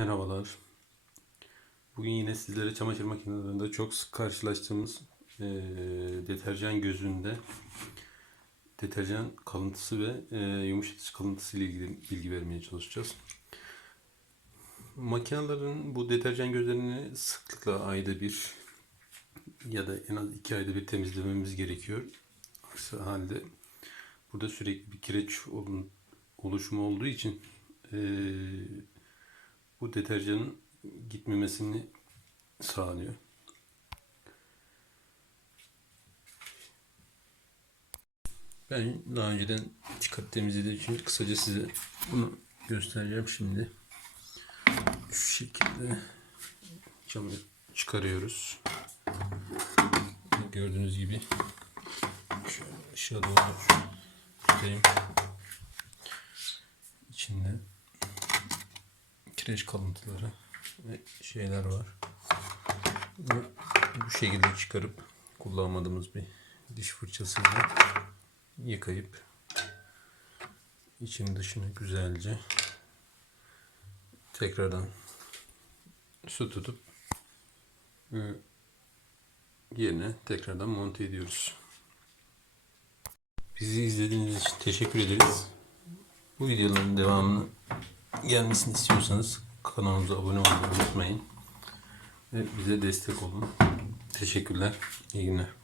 Merhabalar. Bugün yine sizlere çamaşır makinelerinde çok sık karşılaştığımız eee, deterjan gözünde deterjan kalıntısı ve eee, yumuşatıcı kalıntısı ile ilgili bilgi vermeye çalışacağız. Makinelerin bu deterjan gözlerini sıklıkla ayda bir ya da en az iki ayda bir temizlememiz gerekiyor. Aksi halde burada sürekli bir kireç oluşumu olduğu için eee bu deterjanın gitmemesini sağlıyor. Ben daha önceden çıkart temizlediğim için kısaca size bunu göstereceğim şimdi. Şu şekilde camı çıkarıyoruz. Gördüğünüz gibi şöyle ışığa doğru tutayım. İçinde kireç kalıntıları ve şeyler var. Bunu bu şekilde çıkarıp kullanmadığımız bir diş fırçasıyla yıkayıp için dışını güzelce tekrardan su tutup e, yerine tekrardan monte ediyoruz. Bizi izlediğiniz için teşekkür ederiz. Bu videoların devamını gelmesini istiyorsanız kanalımıza abone olmayı unutmayın. Ve bize destek olun. Teşekkürler. İyi günler.